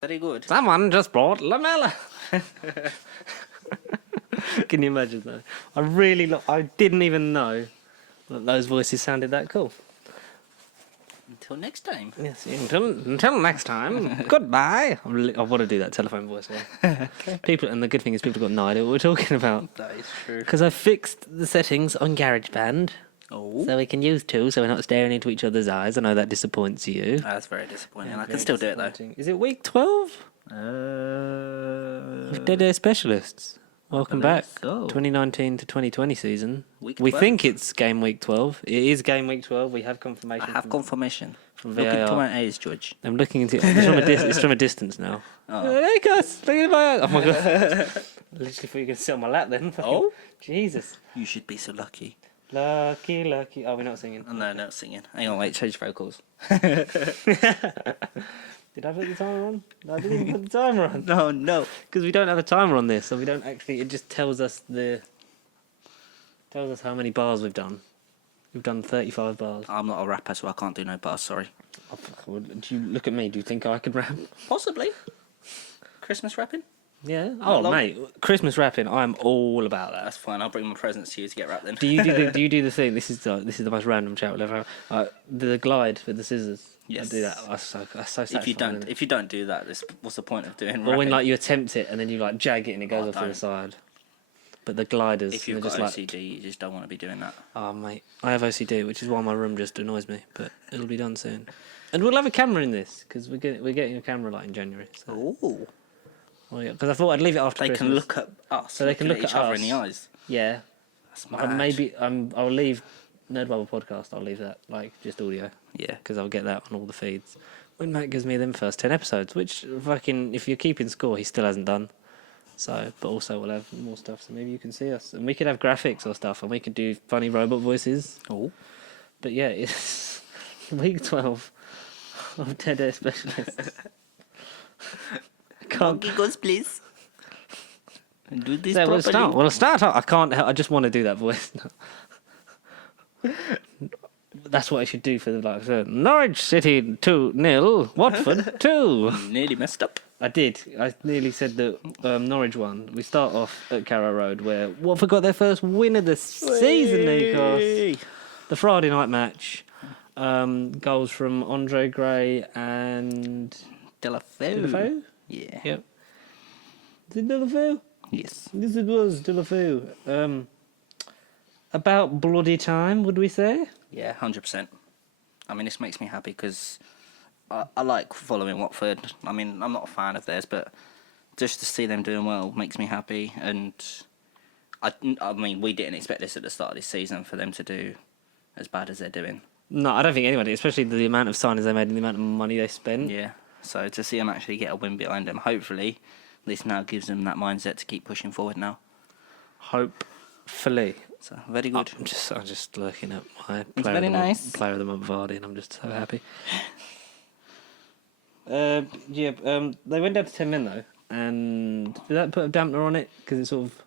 Very good. Someone just brought Lamella. Can you imagine though? I didn't even know that those voices sounded that cool. Until next time. Yes, until next time. Goodbye. I want to do that telephone voice again. Okay. People, and the good thing is people got no idea what we're talking about. That is true. Because I fixed the settings on GarageBand. Oh. So we can use two, so we're not staring into each other's eyes. I know that disappoints you. That's very disappointing. Yeah, I can very still do it though. disappointing. Is it week 12? Dead Air Specialists. Welcome back. so. 2019 to 2020 season. Week we 12. think it's game week 12. It is game week 12. We have confirmation. I have confirmation. from Look VAR. into my eyes, George. I'm looking into it. It's from a distance now. Oh. Hey guys, look at my eyes. Oh my god. Literally thought you were going to sit on my lap then. Oh? Jesus. You should be so lucky. Lucky. Oh, we're not singing. Oh, no, not singing. Hang on, wait, change vocals. Did I put the timer on? No, I didn't even put the timer on. No. Because we don't have a timer on this, so we don't actually. It just tells us how many bars we've done. We've done 35 bars. I'm not a rapper, so I can't do no bars, sorry. Do you look at me? Do you think I could rap? Possibly. Christmas rapping? Yeah. Oh, long. mate, Christmas rapping. I'm all about that. That's fine, I'll bring my presents to you to get wrapped then. Do you do the thing? This is the most random chat we'll ever have. The glide with the scissors. Yes. I do that. That's so satisfying. If you don't do that, what's the point of doing Or when rapping? like you attempt it and then you like jag it and it goes off to the don't. side. But the gliders, If you've they're got just OCD, like, you just don't want to be doing that. oh mate, I have OCD, which is why my room just annoys me. But it'll be done soon, and we'll have a camera in this because we're getting a camera like in January. So. Oh. Oh yeah, because I thought I'd leave it after They Christmas. can look at us. So they can looking look each at other us. in the eyes. Yeah, That's mad. maybe I'll leave Nerd Bubble podcast. I'll leave that like just audio. Yeah. Because I'll get that on all the feeds. When Matt gives me them first 10 episodes, which fucking, if you're keeping score, he still hasn't done. So, but also we'll have more stuff, so maybe you can see us. And we could have graphics or stuff, and we could do funny robot voices. Oh. But yeah, it's week 12 of Dead Air Specialists. Can't Giggles, please. And do this say, properly. we'll start off. I can't help, I just want to do that voice now. That's what I should do for the like. Norwich City 2-0, Watford 2. Nearly messed up. I did. I nearly said that Norwich won. We start off at Carrow Road, where Watford got their first win of the season, Newcastle. The Friday night match. Goals from Andre Gray and Delafeu. Yeah. Yeah. Yep. Is it Delafeu? Yes. Yes, it was Delafeu. About bloody time, would we say? Yeah, 100%. I mean, this makes me happy because I like following Watford. I mean, I'm not a fan of theirs, but just to see them doing well makes me happy. And I mean, we didn't expect this at the start of this season for them to do as bad as they're doing. No, I don't think anybody, especially the amount of signings they made and the amount of money they spent. Yeah. So to see them actually get a win behind them, hopefully, this now gives them that mindset to keep pushing forward now. Hopefully. So very good. I'm just looking at my It's player, very of, nice. player of the month Vardy, and I'm just so happy. They went down to 10 men though, and did that put a dampener on it? Because it's sort of,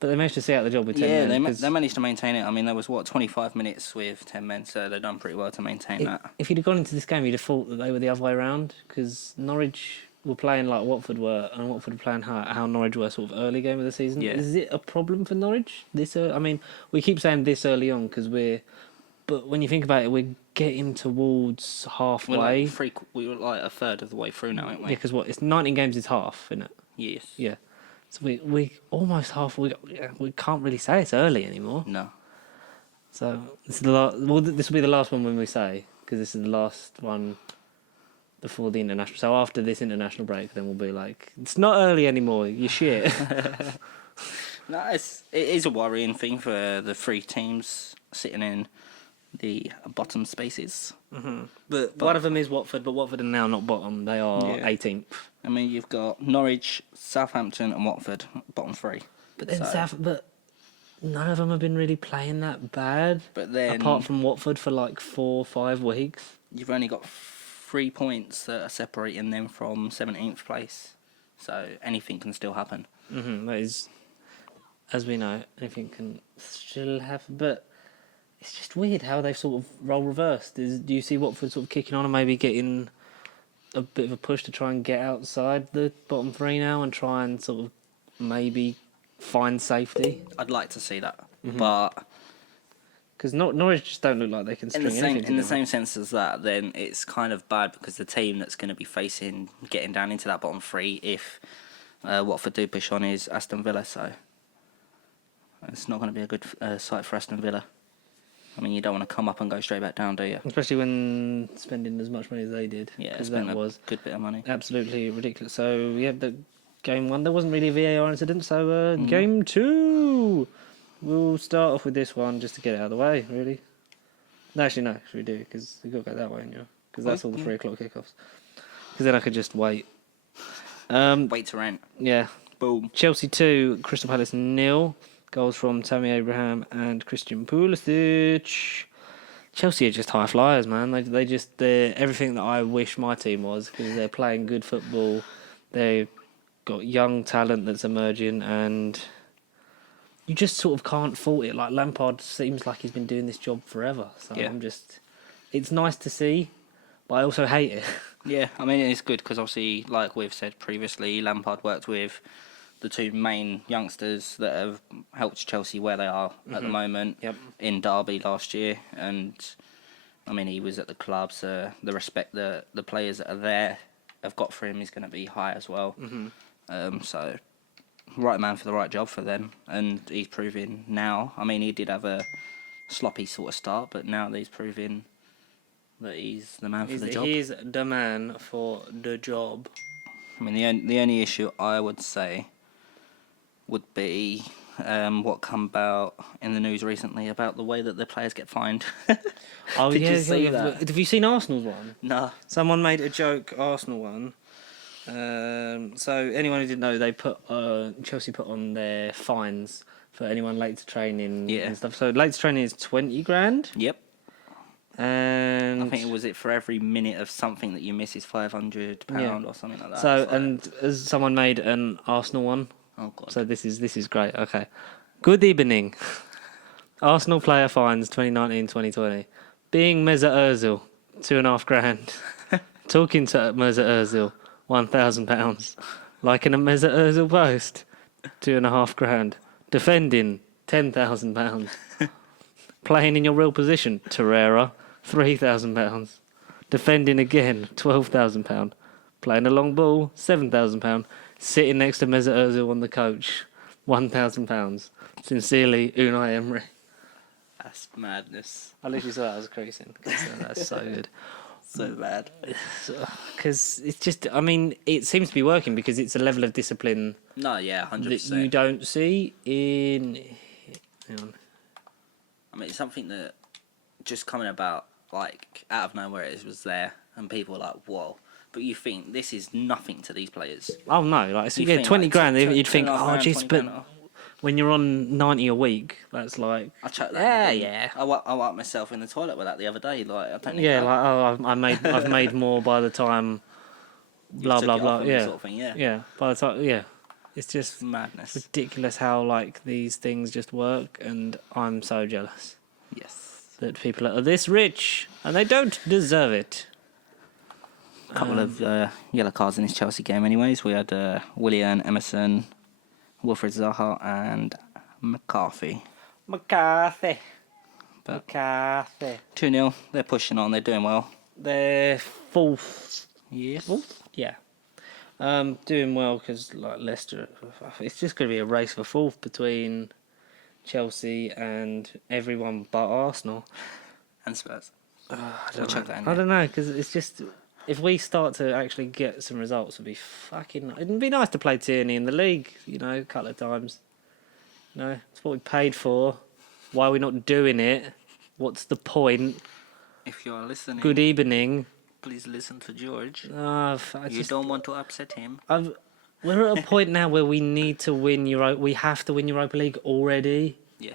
but they managed to see out the job with 10 Yeah, men. they managed to maintain it. I mean, there was 25 minutes with 10 men, so they've done pretty well to maintain that. If you'd have gone into this game, you'd have thought that they were the other way around, because Norwich were playing like Watford were, and Watford were playing how Norwich were sort of early game of the season. Yeah. Is it a problem for Norwich this early? I mean, we keep saying this early on because but when you think about it, we're getting towards halfway. We were like a third of the way through now, aren't we? Yeah, because it's 19 games is half, isn't it? Yes. Yeah. So we almost half. We can't really say it's early anymore. No. So this is the last. Well, this will be the last one when we say, because this is the last one before the international. So after this international break, then we'll be like, it's not early anymore. You shit. No, it is a worrying thing for the three teams sitting in the bottom spaces. Mm-hmm. But one of them is Watford, but Watford are now not bottom. They are 18th. I mean, you've got Norwich, Southampton, and Watford, bottom three. But then So- but none of them have been really playing that bad. But then apart from Watford for like 4 or 5 weeks. you've only got 3 points that are separating them from 17th place. So anything can still happen. Mm-hmm. That is, as we know, anything can still happen. But it's just weird how they've sort of role reversed. Do you see Watford sort of kicking on and maybe getting a bit of a push to try and get outside the bottom three now and try and sort of maybe find safety? I'd like to see that, but Because Norwich just don't look like they can string anything in the together. same sense as that, then it's kind of bad because the team that's going to be facing getting down into that bottom three, if Watford do push on, is Aston Villa. So it's not going to be a good sight for Aston Villa. I mean, you don't want to come up and go straight back down, do you? Especially when spending as much money as they did. Yeah, because it's been that a was good bit of money. absolutely ridiculous. So, yeah, the game one, there wasn't really a VAR incident. So, game two, we'll start off with this one just to get it out of the way, really. No, actually, no, we do, because we've got to go that way, because that's all the 3 o'clock kickoffs. Because then I could just wait. Wait to rent. Yeah. Boom. Chelsea 2, Crystal Palace 0. Goals from Tammy Abraham and Christian Pulisic. Chelsea are just high flyers, man. They're everything that I wish my team was, because they're playing good football. They've got young talent that's emerging, and you just sort of can't fault it. Like, Lampard seems like he's been doing this job forever. So Yeah. it's nice to see, but I also hate it. Yeah, I mean, it's good because obviously, like we've said previously, Lampard worked with the 2 main youngsters that have helped Chelsea where they are at the moment. Yep. In Derby last year, and I mean, he was at the club, so the respect the players that are there have got for him is going to be high as well. So, right man for the right job for them, and he's proving now. I mean, he did have a sloppy sort of start, but now he's proving that he's the man for the job. He's the man for the job. I mean, the only issue I would say would be what come about in the news recently about the way that the players get fined. Oh, Did yeah, you see yeah. that? Have you seen Arsenal's one? No. Someone made a joke, Arsenal one. So anyone who didn't know, they Chelsea put on their fines for anyone late to training and stuff. So late to training is 20 grand. Yep. And I think it was for every minute of something that you miss is £500 or something like that. so It's like- and as someone made an Arsenal one. oh god. So this is great. Okay. Good evening. Arsenal player fines 2019-2020. Being Mesut Ozil, £2.5 grand. Talking to Mesut Ozil, £1,000. Liking a Mesut Ozil post, £2.5 grand. Defending, £10,000. Playing in your real position, Torreira, £3,000. Defending again, £12,000. Playing a long ball, £7,000. Sitting next to Mesut Ozil on the coach, £1,000. Sincerely, Unai Emery. That's madness. I literally saw that I was creasing. That's so good. So bad. Because it's just, I mean, it seems to be working because it's a level of discipline No, yeah, that 100%. you don't see in. Hang on. I mean, it's something that just coming about, like, out of nowhere, it was there, and people were like, whoa. But you think this is nothing to these players. Oh no! Like, so You you get think, 20 like, grand, two- you'd think, 2.5 oh grand, jeez, 20 but grand. when you're on 90 a week, that's like, I chucked yeah, that. in the bin. yeah. I wiped myself in the toilet with that the other day. Like, I don't think yeah, that- like oh, I've made more by the time, you blah took blah it blah. off them Yeah, sort of thing, yeah. yeah. By the time, yeah, it's just Madness. ridiculous how like these things just work, and I'm so jealous Yes. that people are this rich and they don't deserve it. A couple of yellow cards in this Chelsea game, anyways. We had Willian, Emerson, Wilfred Zaha, and McCarthy. McCarthy. But- McCarthy. 2-0. They're pushing on. They're doing well. They're fourth. Yes. Yeah. Doing well because like Leicester, it's just going to be a race for fourth between Chelsea and everyone but Arsenal. And Spurs. I We'll chuck that in I there. don't know because it's just if we start to actually get some results, it'd be fucking. It'd be nice to play Tierney in the league, a couple of times. It's what we paid for. Why are we not doing it? What's the point? If you are listening, Good evening. please listen to George. I You don't want to upset him. We're at a point now where we need to win We have to win Europa League already, Yeah.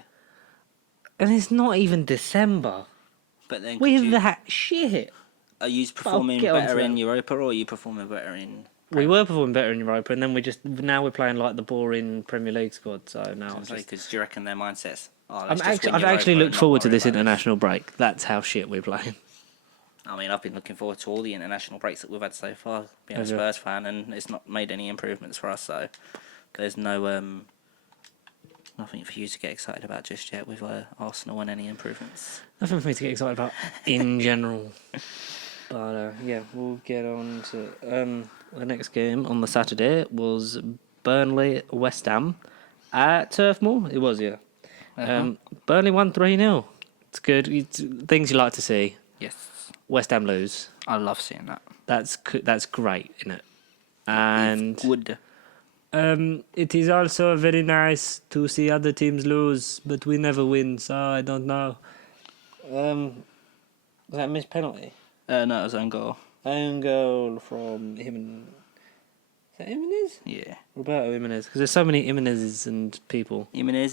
and it's not even December. But then We're that shit. are you performing get onto better in that. Europa or are you performing better in... We were performing better in Europa, and then now we're playing like the boring Premier League squad. So now I'm just, Because do you reckon their mindsets... Oh, I've actually looked forward to this international break. That's how shit we're playing. I mean, I've been looking forward to all the international breaks that we've had so far, being a Have you? Spurs fan, and it's not made any improvements for us, so there's no nothing for you to get excited about just yet with Arsenal and any improvements. Nothing for me to get excited about in general. But yeah, we'll get on to the next game on the Saturday was Burnley West Ham at Turf Moor. It was, yeah. Burnley won 3-0. It's good. It's things you like to see. Yes. West Ham lose. I love seeing that. That's great, isn't it? And It's good. it is also very nice to see other teams lose, but we never win, so I don't know. Was that a missed penalty? No, it was own goal. Own goal from Jimenez. Is that Jimenez? Yeah. Roberto Jimenez. Because there's so many Jimenezes and people. Jimenez.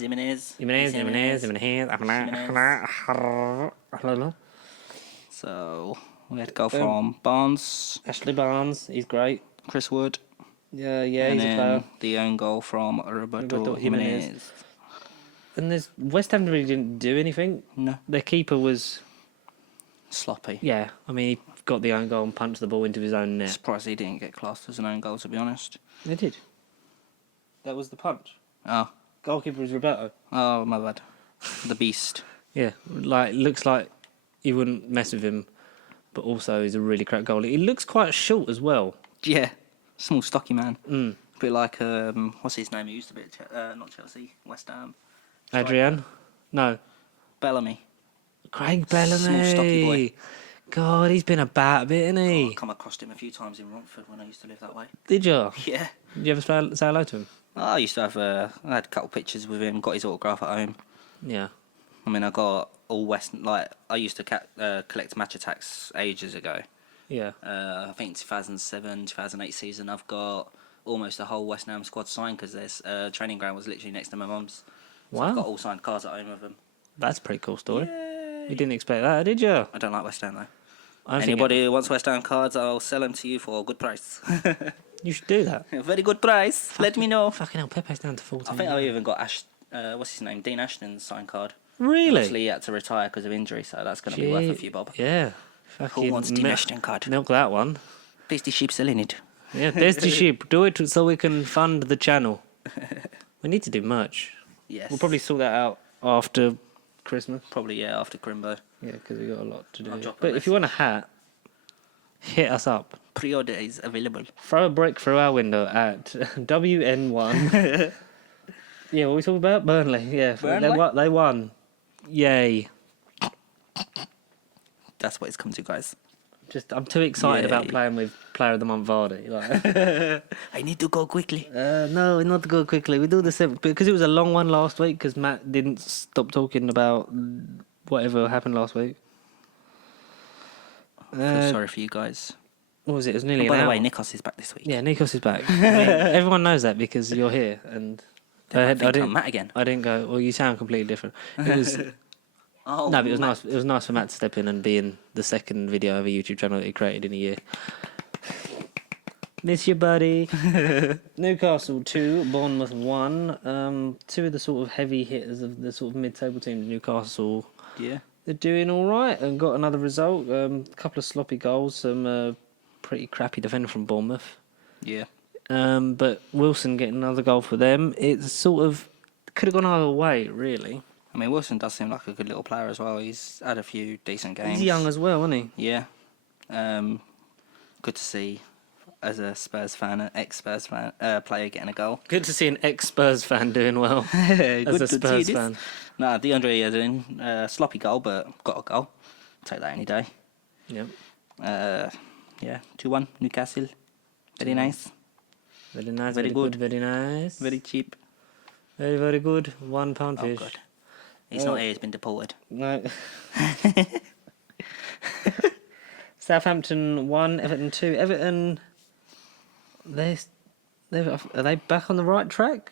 So, we had to go from Barnes, Ashley Barnes, he's great. Chris Wood, Yeah, and he's a then player. the own goal from Roberto Jimenez. Jimenez. And there's West Ham really didn't do anything. No. Their keeper was, Sloppy. yeah, I mean, he got the own goal and punched the ball into his own net. Surprised he didn't get classed as an own goal, to be honest. They did. That was the punch. Oh. Goalkeeper was Roberto. Oh, my bad. The beast. Yeah, looks like you wouldn't mess with him, but also he's a really crap goalie. He looks quite short as well. Yeah. Small, stocky man. Mm. A bit like, what's his name? He used to be at not Chelsea, West Ham. Adrian? No. Bellamy. Craig Bellamy. Small, stocky boy. God, he's been a bit, isn't he? I come across him a few times in Romford when I used to live that way. Did you? Yeah. Did you ever say hello to him? I used to have, I had a couple pictures with him, got his autograph at home. Yeah. I mean, I got all West, like, I used to collect match attacks ages ago. Yeah. I think 2007, 2008 season, I've got almost the whole West Ham squad signed because their training ground was literally next to my mum's. So Wow. I've got all signed cards at home of them. That's a pretty cool story. Yay. You didn't expect that, did you? I don't like West Ham though. I think Anybody who wants West Ham cards, I'll sell them to you for a good price. you should do that. A very good price. Let me know. Fucking hell, Pepe's down to 14. I think I even got what's his name, Dean Ashton's signed card. Really? Obviously, he had to retire because of injury, so that's going to be worth a few bob. Yeah. Who Fucking wants Dean Ashton card? milk that one. Tasty sheep selling it. Yeah, Tasty Sheep. Do it so we can fund the channel. We need to do merch. Yes. We'll probably sort that out after Christmas. Probably, yeah, after Crimbo. Yeah, because we got a lot to do. I'll drop a But if list. you want a hat, hit us up. Pre-order is available. Throw a brick through our window at WN1. Yeah, what we talking about? Burnley. Yeah, Burnley? They won. Yay. That's what it's come to, guys. I'm too excited about Yay. playing with Player of the Month Vardy. Like, I need to go quickly. no, not to go quickly. We do the same because it was a long one last week because Matt didn't stop talking about whatever happened last week. I feel sorry for you guys. What was it? It was nearly By an the hour. way, Nikos is back this week. Yeah, Nikos is back. I mean, everyone knows that because you're here, and I think I'm Matt again. I didn't go. Well, you sound completely different. It was Oh, no, but it was Matt. nice. It was nice for Matt to step in and be in the second video of a YouTube channel that he created in a year. Miss you, buddy. Newcastle 2, Bournemouth 1. Two of the sort of heavy hitters of the sort of mid-table teams. Newcastle, Yeah. they're doing all right and got another result. A couple of sloppy goals, some pretty crappy defender from Bournemouth. Yeah. But Wilson getting another goal for them. It's sort of could have gone either way, really. I mean, Wilson does seem like a good little player as well. He's had a few decent games. He's young as well, isn't he? Yeah. Good to see, as a Spurs fan, an ex-Spurs fan, player getting a goal. Good to see an ex-Spurs fan doing well. Good as a to see Spurs this. fan. Nah, DeAndre is in sloppy goal, but got a goal. Take that any day. Yep. Yeah, 2-1 Newcastle. Very nice. Very nice. Very good. Very nice. Very cheap. Very, very good. £1 Oh fish. god. He's not here. He's been deported. No. Southampton 1, Everton 2. Everton, are they back on the right track?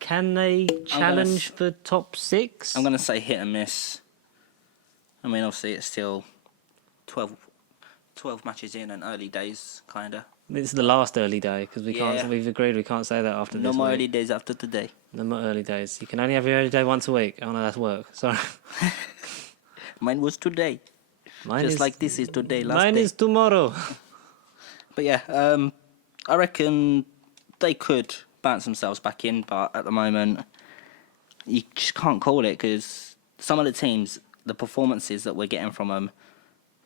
Can they challenge for top 6? I'm gonna say hit and miss. I mean, obviously it's still 12 matches in and early days, kinda. It's the last early day because Yeah. we've agreed we can't say that after No this more week. early days after today. No more early days. You can only have your early day once a week. Oh no, that's work. Sorry. Mine was today. Just like this is today, last Mine day. is tomorrow. But yeah, I reckon they could bounce themselves back in, but at the moment, you just can't call it because some of the teams, the performances that we're getting from them,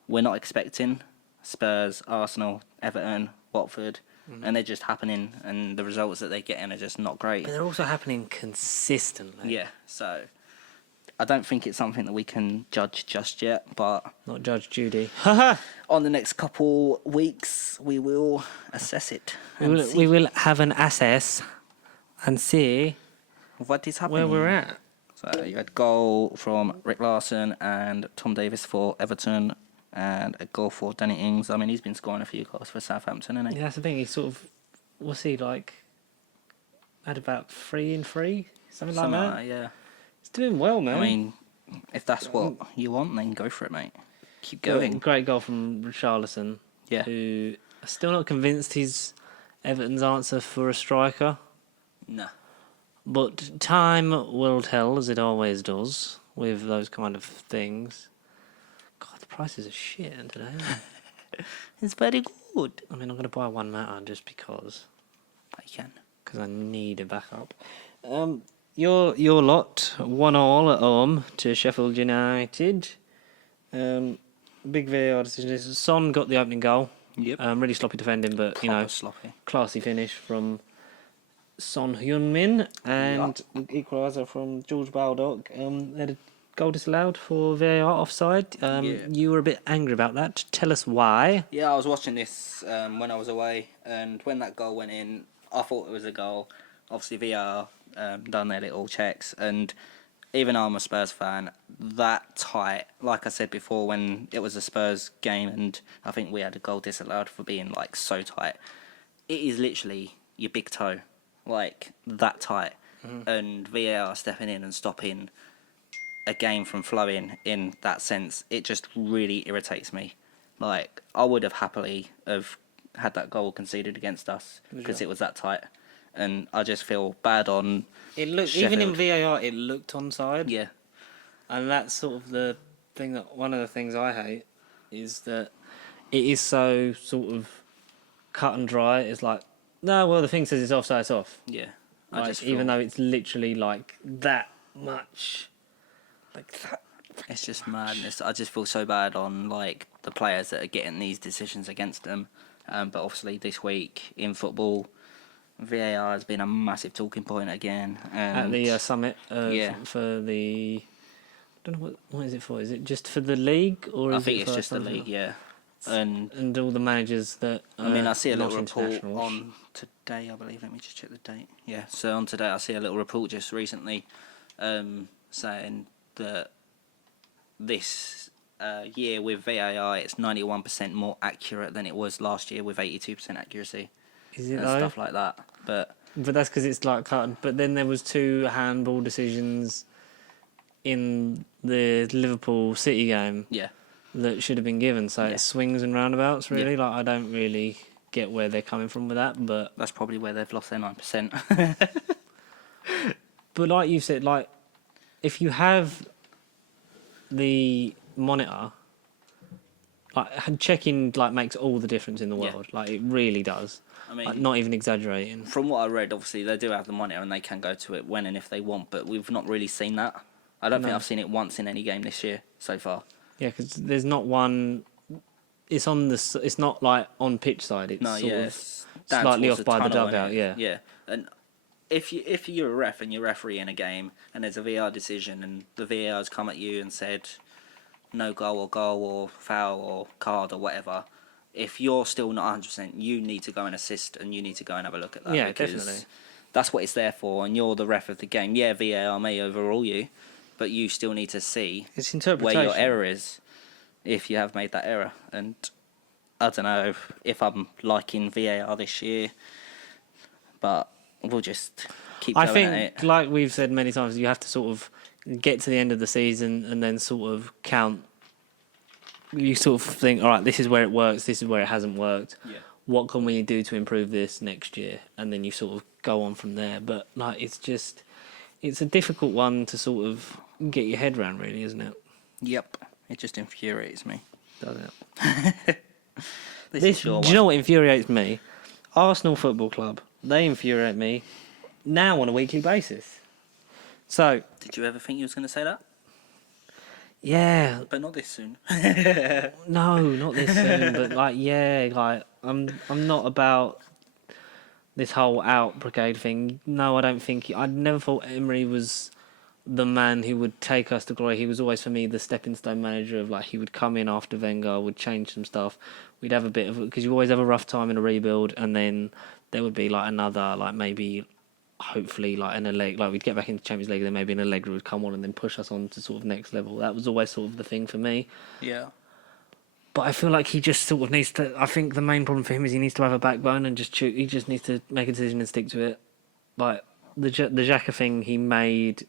we're not expecting. Spurs, Arsenal, Everton, Watford, and they're just happening, and the results that they're getting are just not great. But they're also happening consistently. Yeah, so I don't think it's something that we can judge just yet, but Not Judge Judy. on the next couple weeks, we will assess it and see We will have an assess and see what is happening. where we're at. So you had goal from Rick Larsson and Tom Davis for Everton, and a goal for Danny Ings. I mean, he's been scoring a few goals for Southampton, hasn't he? Yeah, that's the thing. He's sort of, what's he like? Had about 3 in 3, something like that. Yeah. He's doing well, man. I mean, if that's what you want, then go for it, mate. Keep going. Great goal from Richarlison. Yeah. Who still not convinced he's Everton's answer for a striker. No. But time will tell, as it always does, with those kind of things. God, the prices are shit today. Aren't they? It's very good. I mean, I'm going to buy one matter just because I can. I need a backup. Your lot 1-1 at home to Sheffield United. Big VAR decision. Son got the opening goal. Yep. Really sloppy defending, but Proper sloppy. classy finish from Son Heung-min and equaliser from George Baldock. They had a goal disallowed for VAR offside. You were a bit angry about that. Tell us why. Yeah, I was watching this when I was away, and when that goal went in, I thought it was a goal. Obviously, VAR done their little checks, and even though I'm a Spurs fan, that tight, like I said before, when it was a Spurs game, and I think we had a goal disallowed for being like so tight, it is literally your big toe, like that tight, and VAR stepping in and stopping a game from flowing in that sense, it just really irritates me. Like, I would have happily have had that goal conceded against us because it was that tight, and I just feel bad on It looked Sheffield. even in VAR. It looked onside. Yeah, And that's sort of the thing that one of the things I hate is that it is so sort of cut and dry. It's like, no, well, the thing says it's offside, it's off. yeah. Like, I just even feel, though it's literally like that much, like that. it's just madness. I just feel so bad on like the players that are getting these decisions against them. But obviously this week in football, VAR has been a massive talking point again. And At the summit yeah. for the, I don't know what is it for? Is it just for the league or I is think it it's for just the something league, else? yeah. And all the managers that I mean, I see a not little report internationals. on today, I believe. Let me just check the date. Yeah, so on today, I see a little report just recently saying that this year with VAR, it's 91% more accurate than it was last year with 82% accuracy Is it and though? stuff like that. But But that's because it's like cut. But then there was 2 handball decisions in the Liverpool City game yeah, that should have been given. So Yeah. it's swings and roundabouts, really. Yeah. Like I don't really get where they're coming from with that. But that's probably where they've lost their 9%. like you said, like if you have the monitor, like checking like makes all the difference in the Yeah. world. Like it really does. I mean, Like, not even exaggerating. from what I read, obviously they do have the monitor and they can go to it when and if they want, but we've not really seen that. I don't think No. I've seen it once in any game this year so far. Yeah, because there's not one. It's on the. It's not like on pitch side. It's No, sort yeah, of it's down slightly towards off by the tunnel, dugout. innit? Yeah. Yeah, and if you're a ref and you're refereeing a game and there's a VAR decision and the VAR's come at you and said no goal or foul or card or whatever, if you're still not 100%, you need to go and assist and you need to go and have a look at that. Yeah, because definitely. That's what it's there for, and you're the ref of the game. Yeah, VAR may overrule you, but you still need to see It's where interpretation. your error is if you have made that error. And I don't know if I'm liking VAR this year, but we'll just keep I going at think, it. like we've said many times, you have to sort of get to the end of the season and then sort of count. You sort of think, all right, this is where it works, this is where it hasn't worked. Yeah. What can we do to improve this next year? And then you sort of go on from there. But like, it's a difficult one to sort of get your head around, really, isn't it? Yep, it just infuriates me. doesn't it? This is your Do you know what infuriates me? Arsenal Football Club. They infuriate me now on a weekly basis. So, Did you ever think you was going to say that? yeah, But not this soon. no, not this soon, but I'm not about this whole out brigade thing. No, I don't think I never thought Emery was the man who would take us to glory. He was always for me the stepping stone manager of he would come in after Wenger, would change some stuff. We'd have a bit of because you always have a rough time in a rebuild, and then there would be another maybe. Hopefully, an we'd get back into Champions League, and then maybe an Allegri would come on and then push us on to sort of next level. That was always sort of the thing for me. Yeah. But I feel like he just sort of needs to. I think the main problem for him is he needs to have a backbone and just he just needs to make a decision and stick to it. Like the Xhaka thing he made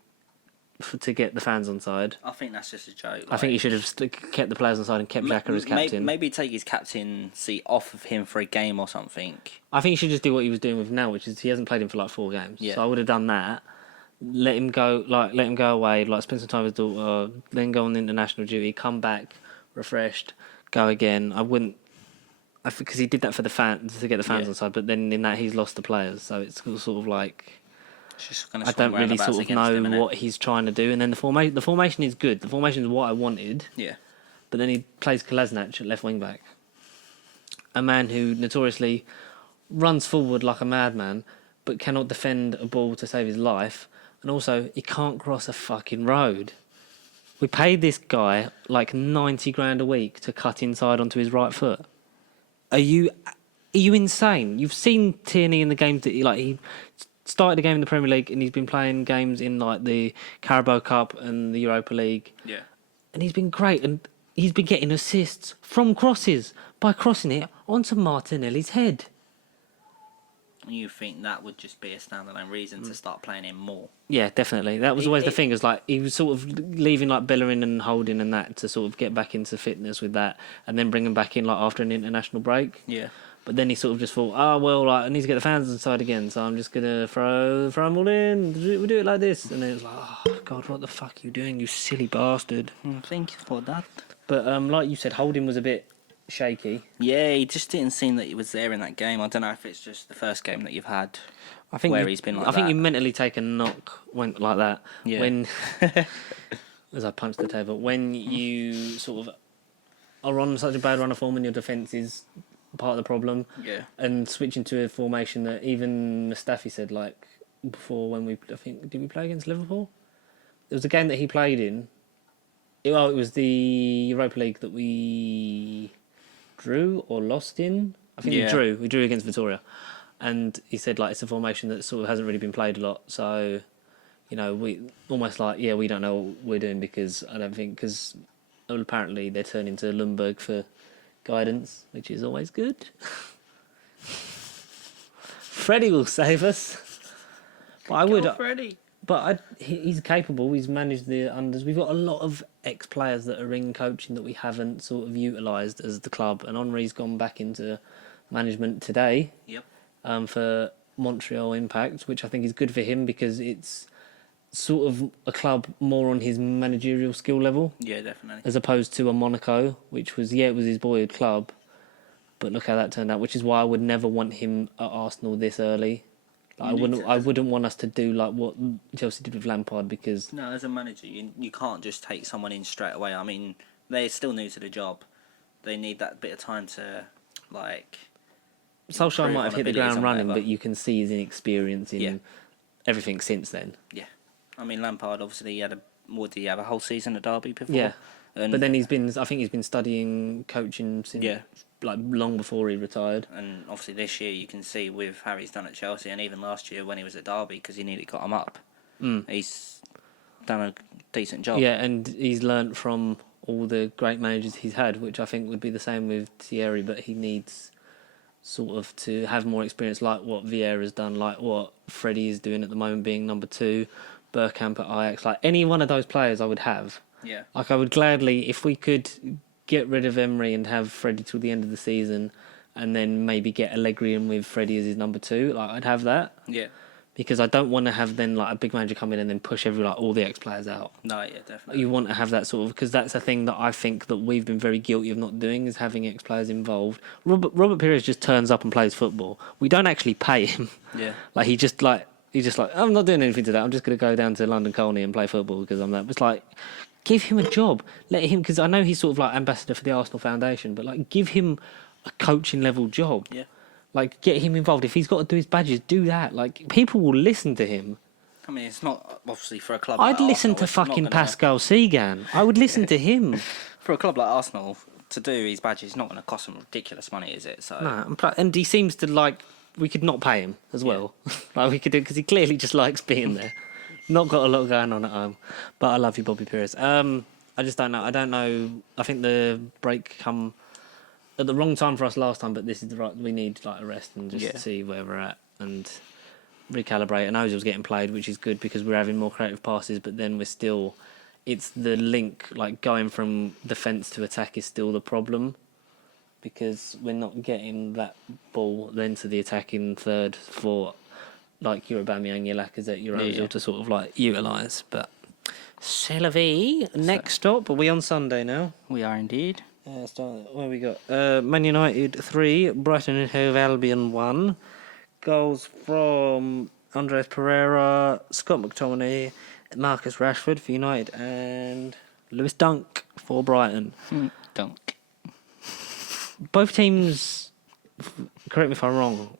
to get the fans on side. I think that's just a joke. I think he should have kept the players on side and kept Xhaka as captain. Maybe take his captain seat off of him for a game or something. I think he should just do what he was doing with now, which is he hasn't played him for 4 games. Yeah. So I would have done that. Let him go away, spend some time with his daughter, then go on international duty, come back refreshed, go again. I wouldn't, because he did that for the fans to get the fans on side, but then in that he's lost the players, so it's sort of it's just gonna I don't really sort of know him, what he's trying to do. And then the formation is good. The formation is what I wanted. Yeah. But then he plays Kolasinac at left wing back, a man who notoriously runs forward like a madman, but cannot defend a ball to save his life. And also, he can't cross a fucking road. We paid this guy 90 grand a week to cut inside onto his right foot. Are you insane? You've seen Tierney in the games that he started a game in the Premier League and he's been playing games in the Carabao Cup and the Europa League. Yeah. And he's been great and he's been getting assists from crosses by crossing it onto Martinelli's head. You think that would just be a standalone reason to start playing him more? Yeah, definitely. That was always the thing. Is he was sort of leaving Bellerin and Holding and that to sort of get back into fitness with that, and then bring him back in after an international break. Yeah. But then he sort of just thought, I need to get the fans inside again, so I'm just gonna throw them all in. We'll do it like this, and then it was oh God, what the fuck are you doing, you silly bastard? Thank you for that. But like you said, Holding was a bit shaky. Yeah, he just didn't seem that he was there in that game. I don't know if it's just the first game that you've had. I think where he's been like I think that. you mentally take a knock when like that. Yeah. When as I punched the table, when you sort of are on such a bad run of form and your defence is part of the problem. Yeah. And switching to a formation that even Mustafi said before when did we play against Liverpool? It was a game that he played in. It was the Europa League that we drew or lost in. I think we drew. We drew against Victoria. And he said it's a formation that sort of hasn't really been played a lot. So, we almost we don't know what we're doing because apparently they're turning to Lundberg for guidance, which is always good. Freddie will save us. But Freddie. But he's capable. He's managed the unders. We've got a lot of ex-players that are in coaching that we haven't sort of utilised as the club. And Henri's gone back into management today. Yep. For Montreal Impact, which I think is good for him because it's sort of a club more on his managerial skill level. Yeah, definitely. As opposed to a Monaco, which was, it was his boyhood club. But look how that turned out, which is why I would never want him at Arsenal this early. I wouldn't want us to do what Chelsea did with Lampard because... No, as a manager, you can't just take someone in straight away. I mean, they're still new to the job. They need that bit of time to, Solskjaer might have hit the ground running, whatever. but you can see his inexperience in everything since then. Yeah. I mean, Lampard, obviously, did he have a whole season at Derby before? Yeah. And But then he's been studying coaching since long before he retired. And obviously this year you can see with how he's done at Chelsea and even last year when he was at Derby because he nearly got him up. He's done a decent job. Yeah, and he's learnt from all the great managers he's had, which I think would be the same with Thierry, but he needs sort of to have more experience like what Vieira's done, like what Freddie is doing at the moment being number 2, Bergkamp at Ajax. Any one of those players I would have. Yeah. I would gladly, if we could get rid of Emery and have Freddie till the end of the season and then maybe get Allegri in with Freddie as his number 2, I'd have that. Yeah. because I don't want to have then like a big manager come in and then push all the ex-players out. No, yeah, definitely. You want to have that sort of, because that's a thing that I think that we've been very guilty of not doing, is having ex-players involved. Robert Pires just turns up and plays football. We don't actually pay him. Yeah. Like he's just like I'm not doing anything today. I'm just going to go down to London Colney and play football because I'm that. It's like, give him a job. Let him, because I know he's sort of like ambassador for the Arsenal Foundation, but like give him a coaching level job. Yeah. Like get him involved. If he's got to do his badges, do that. Like people will listen to him. I mean, it's not obviously for a club. I'd like listen Arsenal, to it's not fucking gonna- Pascal Segan. I would listen to him. For a club like Arsenal to do his badges, it's not going to cost them ridiculous money, is it? So No, and he seems to like. We could not pay him as well. Like we could do, because he clearly just likes being there. Not got a lot going on at home, but I love you, Bobby Pires. I just don't know. I don't know. I think the break come at the wrong time for us last time, but this is the right. We need like a rest and just see where we're at and recalibrate. And Ozil's getting played, which is good because we're having more creative passes, but then we're still. It's the link, like going from defence to attack, is still the problem. Because we're not getting that ball then to the attacking third for like your Aubameyang, your Lacazette, your Ozil to sort of like utilise. But c'est la vie. Next stop, are we on Sunday now? we are indeed. What have we got? Man United 3, Brighton and Hove Albion 1. Goals from Andres Pereira, Scott McTominay, Marcus Rashford for United, and Lewis Dunk for Brighton. Dunk. Both teams, correct me if I'm wrong,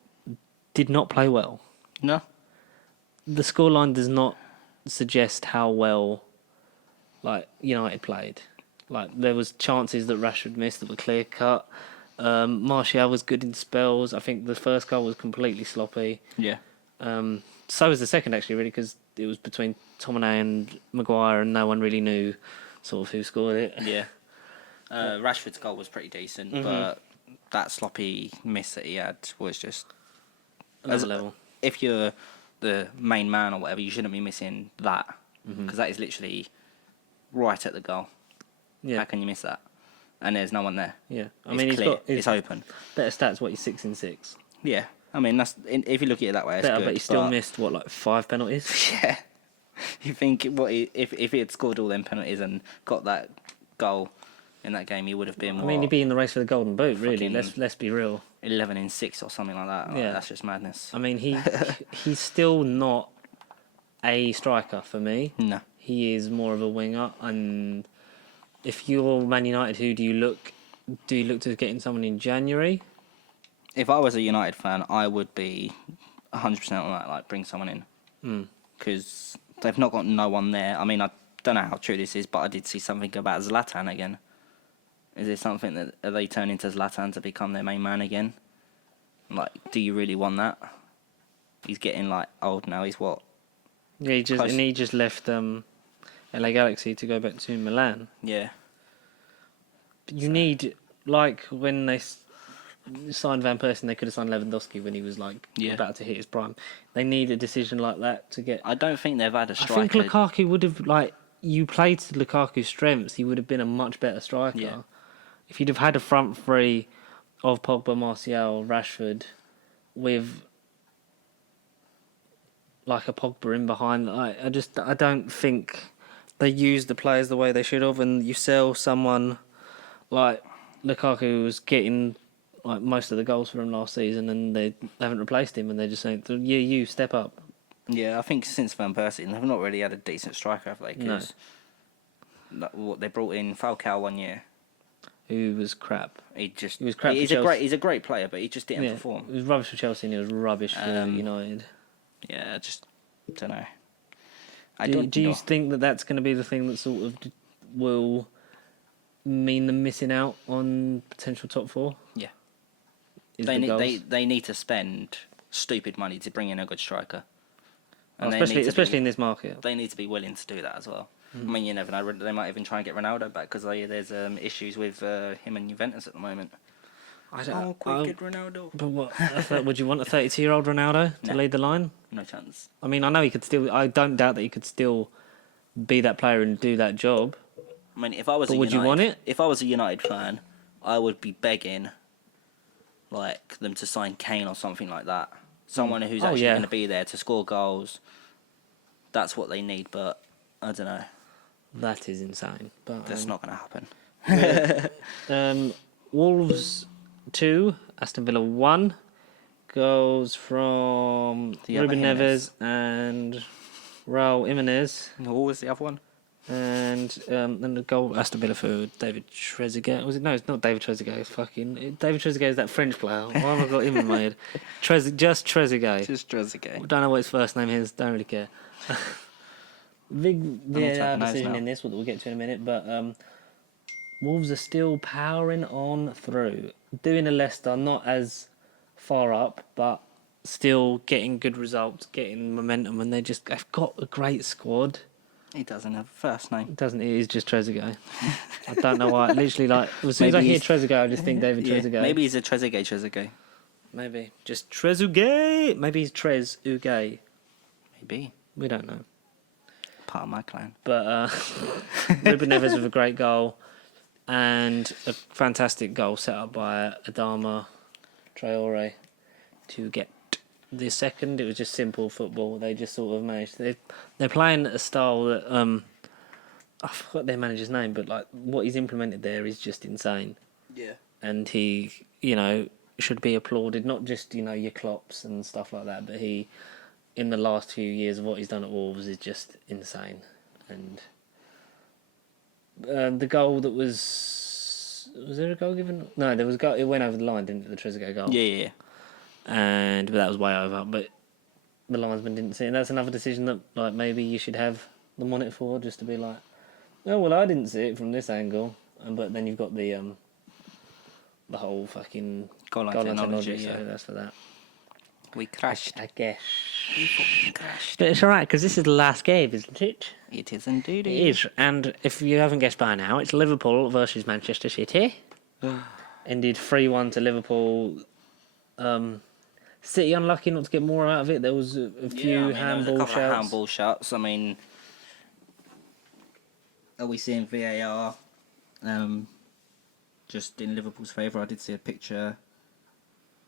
did not play well. No. The scoreline does not suggest how well, like, United played. Like, there was chances that Rashford missed that were clear cut. Martial was good in spells. I think the first goal was completely sloppy. Yeah. So was the second, actually, really, because it was between Tominay and Maguire, and no one really knew sort of who scored it. Yeah. Rashford's goal was pretty decent, but that sloppy miss that he had was just Another level. If you're the main man or whatever, you shouldn't be missing that because that is literally right at the goal. Yeah. How can you miss that? And there's no one there. Yeah. I It's mean, clear. he's It's open. better stats. What, he's 6 in 6. Yeah. I mean, that's if you look at it that way, it's Better, good. but he still missed what, 5 penalties. Yeah. You think if he had scored all them penalties and got that goal in that game, he would have been. I mean, he'd be in the race for the Golden Boot. Really, Fucking- let's be real. 11 in 6 or something like that. Yeah. That's just madness. I mean, he's still not a striker for me. No. He is more of a winger. And if you're Man United, who do you look? Do you look to getting someone in January? If I was a United fan, I would be 100% on that. Like, bring someone in because they've not got no one there. I mean, I don't know how true this is, but I did see something about Zlatan again. Is it something that are they turning to Zlatan to become their main man again? Like, do you really want that? He's getting like old now. He's what? Yeah, he just left LA Galaxy to go back to Milan. Yeah. You need, like, when they signed Van Persie, they could have signed Lewandowski when he was about to hit his prime. They need a decision like that to get. I don't think they've had a striker. I think Lukaku would have, you played to Lukaku's strengths, he would have been a much better striker. Yeah. If you'd have had a front three of Pogba, Martial, Rashford, with like a Pogba in behind, I don't think they use the players the way they should have. And you sell someone like Lukaku, who was getting like most of the goals for him last season, and they haven't replaced him, and they're just saying, "Yeah, you step up." Yeah, I think since Van Persie, they've not really had a decent striker, have they? Cause what they brought in Falcao 1 year. Who was crap. He was crap. He's a great player, but he just didn't perform. He was rubbish for Chelsea, and he was rubbish for United. Yeah, I just don't know. Do you think that that's going to be the thing that sort of will mean them missing out on potential top four? Yeah. Is They the need, goals? they need to spend stupid money to bring in a good striker. And especially in this market. They need to be willing to do that as well. I mean, you never know. They might even try and get Ronaldo back because there's issues with him and Juventus at the moment. Get Ronaldo. But what? Would you want a 32-year-old Ronaldo to No. lead the line? No chance. I mean, I know he could still. I don't doubt that he could still be that player and do that job. I mean, if I was But would you want it? If I was a United fan, I would be begging, like, them to sign Kane or something like that, Someone who's actually going to be there to score goals. That's what they need, but I don't know. That is insane. But That's not going to happen. Wolves 2, Aston Villa 1. Goals from Ruben Neves and Raul Jimenez. What was the other one? And then the goal Aston Villa for David Trezeguet. Was it? No, it's not David Trezeguet. It's David Trezeguet is that French player. Why have I got him in my head? Just Trezeguet. Just Trezeguet. Don't know what his first name is. Don't really care. Big decision in this, what we'll get to in a minute. But Wolves are still powering on through, doing a Leicester not as far up, but still getting good results, getting momentum, and they've got a great squad. He doesn't have a first name. Doesn't he? He's just Trezeguet. I don't know why. Literally, like, as soon as I hear Trezeguet, I just think David Trezeguet. Maybe he's a Trezeguet. Maybe. Just Trezeguet. Maybe he's Trezeguet. Maybe. We don't know. Part of my clan. But Ruben Neves with a great goal and a fantastic goal set up by Adama Traore to get the second. It was just simple football. They just sort of managed. They're playing a style that I forgot their manager's name, but like what he's implemented there is just insane. Yeah. And he, should be applauded. Not just your Klopps and stuff like that, but he, in the last few years of what he's done at Wolves, is just insane. And the goal that was there a goal given? No, there was a goal. It went over the line, didn't it? The Trezeguet goal. Yeah. But that was way over. But the linesman didn't see it. And that's another decision that like maybe you should have them on it for, just to be like, oh well, I didn't see it from this angle. But then you've got the whole fucking goal line technology. So that's for that. We crashed. I guess. We fucking crashed. But it's alright, because this is the last game, isn't it? It is indeed. It is. And if you haven't guessed by now, it's Liverpool versus Manchester City. Ended 3-1 to Liverpool. City unlucky not to get more out of it. There was a few handball shots. Handball shots. I mean, are we seeing VAR? Just in Liverpool's favour. I did see a picture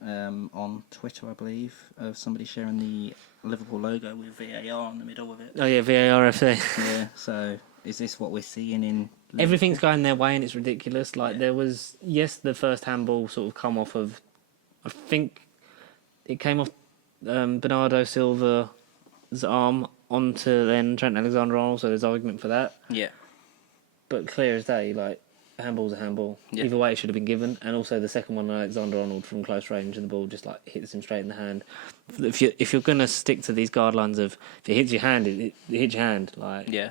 on Twitter, I believe, of somebody sharing the Liverpool logo with VAR in the middle of it. Oh yeah, VAR FC. Yeah. So is this what we're seeing in Liverpool? Everything's going their way and it's ridiculous. Like there was, the first handball sort of come off of, I think it came off Bernardo Silva's arm onto then Trent Alexander-Arnold, so there's argument for that. Yeah. But clear as day, like, a handball's a handball. Yeah. Either way it should have been given. And also the second one, Alexander-Arnold from close range, and the ball just like hits him straight in the hand. If you're going to stick to these guidelines of if it hits your hand, it hits your hand, like, yeah,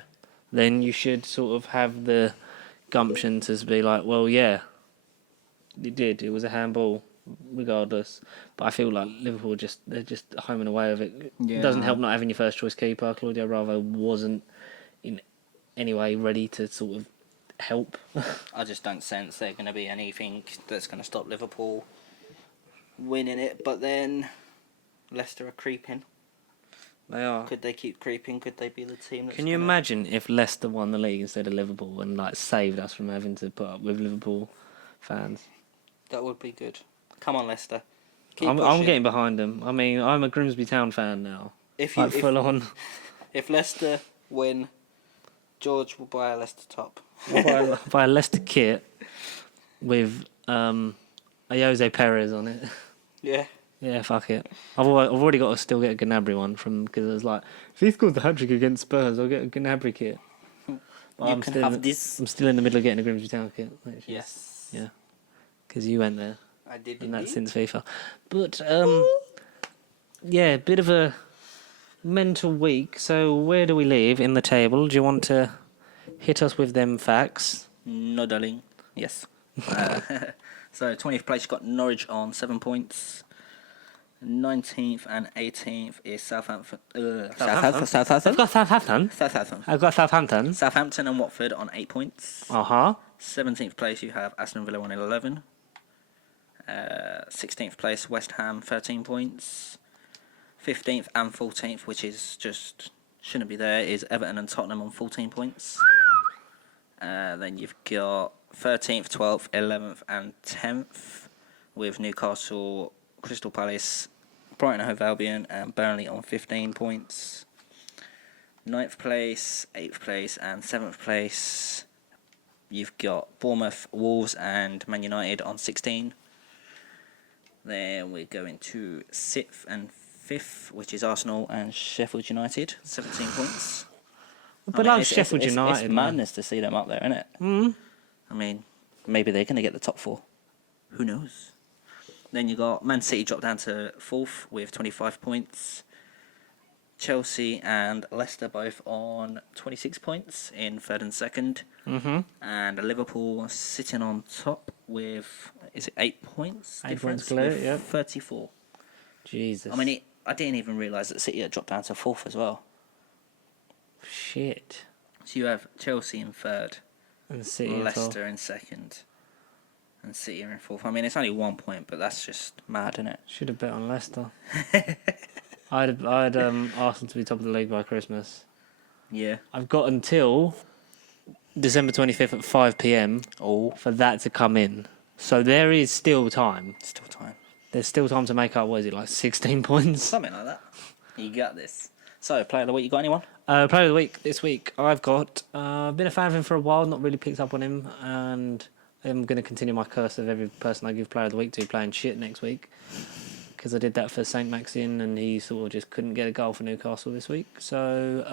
then you should sort of have the gumption to be like, well, yeah, it was a handball regardless. But I feel like Liverpool they're just home and away with it. Yeah. It doesn't help not having your first choice keeper. Claudio Bravo wasn't in any way ready to sort of help. I just don't sense there's going to be anything that's going to stop Liverpool winning it. But then Leicester are creeping. They are. Could they keep creeping? Could they be the team that's... Can you imagine if Leicester won the league instead of Liverpool and like saved us from having to put up with Liverpool fans? That would be good. Come on, Leicester. I'm getting behind them. I mean, I'm a Grimsby Town fan now. Full on. If Leicester win, George will buy a Leicester top. buy a Leicester kit with a Jose Perez on it. Yeah. Yeah, fuck it. I've already got to still get a Gnabry one because I was like, if he scores the hat-trick against Spurs, I'll get a Gnabry kit. But I'm still in the middle of getting a Grimsby Town kit. Yes. Yeah. Because you went there. I did. And that's since FIFA. But yeah, bit of a mental week. So where do we leave in the table? Do you want to hit us with them facts? No, darling. Yes. So 20th place, you've got Norwich on 7 points. 19th and 18th is Southampton. Southampton. I've got Southampton. I've got Southampton. Southampton and Watford on 8 points. 17th place, you have Aston Villa on 11. 16th place, West Ham, 13 points. 15th and 14th, which is just shouldn't be there, is Everton and Tottenham on 14 points. Then you've got 13th, 12th, 11th and 10th with Newcastle, Crystal Palace, Brighton and Hove Albion and Burnley on 15 points. 9th place, 8th place and 7th place. You've got Bournemouth, Wolves and Man United on 16. Then we're going to 6th and 5th, which is Arsenal and Sheffield United, 17 points. Below Sheffield United, it's madness to see them up there, isn't it? Mm. I mean, maybe they're going to get the top 4. Who knows? Then you got Man City drop down to 4th with 25 points. Chelsea and Leicester both on 26 points in 3rd and 2nd. Mm-hmm. And Liverpool sitting on top with, is it 8 points? 8 difference? points clear, With yeah. 34. Jesus. I mean, I didn't even realise that City had dropped down to 4th as well. Shit. So you have Chelsea in 3rd, And City Leicester in 2nd, and City in 4th. I mean, it's only 1 point, but that's just mad, isn't it? Should have bet on Leicester. I'd Arsenal to be top of the league by Christmas. Yeah. I've got until December 25th at 5 p.m. for that to come in. So there is still time. Still time. There's still time to make up, what is it, like 16 points? Something like that. You got this. So, player of the week, you got anyone? Player of the week this week, I've got. I've been a fan of him for a while, not really picked up on him, and I'm going to continue my curse of every person I give player of the week to playing shit next week. Because I did that for St. Maxine, and he sort of just couldn't get a goal for Newcastle this week. So,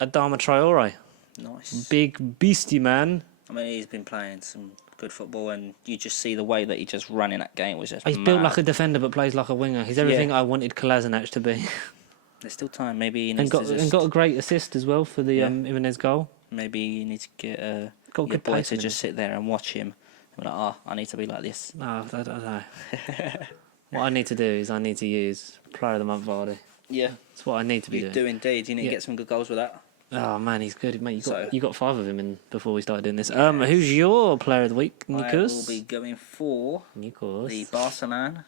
Adama Traore. Nice. Big beastie man. I mean, he's been playing some good football, and you just see the way that he just ran in that game was just He's mad. built like a defender, but plays like a winger. He's everything I wanted Kolasinac to be. There's still time. Maybe he needs and got a great assist as well for the Jimenez goal. Maybe you need to get Got your good boy pace to in just sit there and watch him. And be like, I need to be like this. No, I don't know. What I need to do is I need to use Player of the Month Vardy. Yeah. That's what I need to be You doing. do indeed. You need to get some good goals with that. Oh man, he's good, mate. You got 5 of him in before we started doing this. Who's your Player of the Week, Nikos? I will be going for Nikos. the Barca man,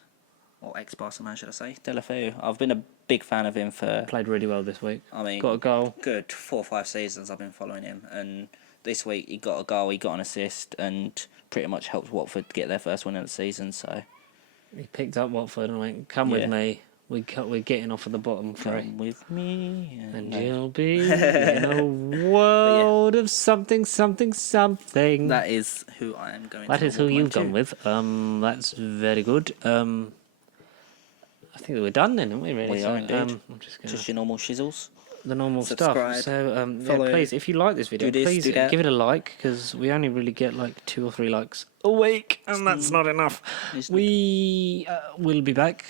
or ex-Barca man, should I say, Deulofeu. I've been a big fan of him for. Played really well this week. I mean, got a goal. Good 4 or 5 seasons I've been following him, and this week he got a goal, he got an assist, and pretty much helped Watford get their first win of the season. So He picked up Watford and went, "Come with me. We're getting off of the bottom three. come with me, And you'll be in a world of something, something, something." That is who I am going. That to is who award you've mine gone to. with. That's very good. I think that we're done then, aren't we? Really. We are indeed. I'm just gonna Just your normal shizzles. the normal subscribe, stuff. So follow, please, if you like this video, do this, please do that. give it a like, because we only really get like 2 or 3 likes a week, and that's not enough. We will be back.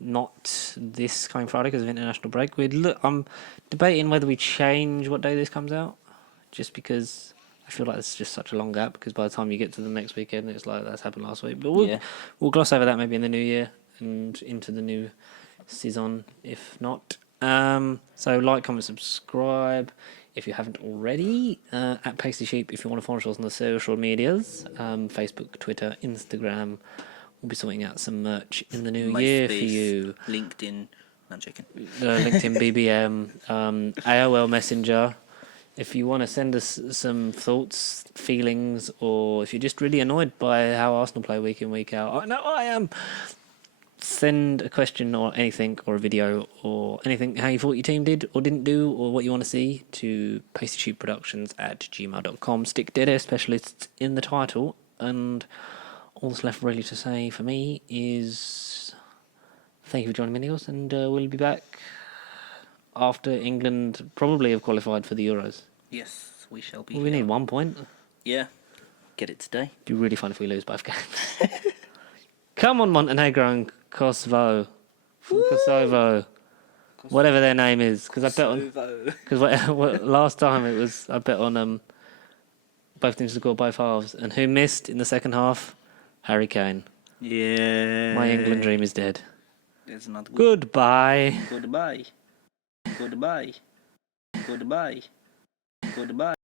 Not this coming Friday because of international break. I'm debating whether we change what day this comes out, just because I feel like it's just such a long gap. Because by the time you get to the next weekend, it's like that's happened last week. But we'll gloss over that maybe in the new year and into the new season, if not. So like, comment, subscribe if you haven't already. At Pasty Sheep if you want to follow us on the social medias. Facebook, Twitter, Instagram. We'll be sorting out some merch in the new year for you. LinkedIn. No, I'm joking. LinkedIn, BBM, AOL Messenger. If you want to send us some thoughts, feelings, or if you're just really annoyed by how Arsenal play week in, week out, I know I am. Send a question or anything, or a video, or anything, how you thought your team did or didn't do, or what you want to see, to pastytubeproductions@gmail.com. Stick Dead Specialists in the title, and all that's left really to say for me is thank you for joining me, Nicholas, and we'll be back after England probably have qualified for the Euros. Yes, we shall be. Well, we need 1 point. Yeah, get it today. It'd be really fun if we lose both games. Come on, Montenegro and Kosovo. Kosovo. Whatever their name is. Because I bet on. Because last time it was. I bet on both teams to score both halves. And who missed in the second half? Harry Kane. Yeah. My England dream is dead. There's another one. Goodbye. Goodbye. Goodbye. Goodbye. Goodbye.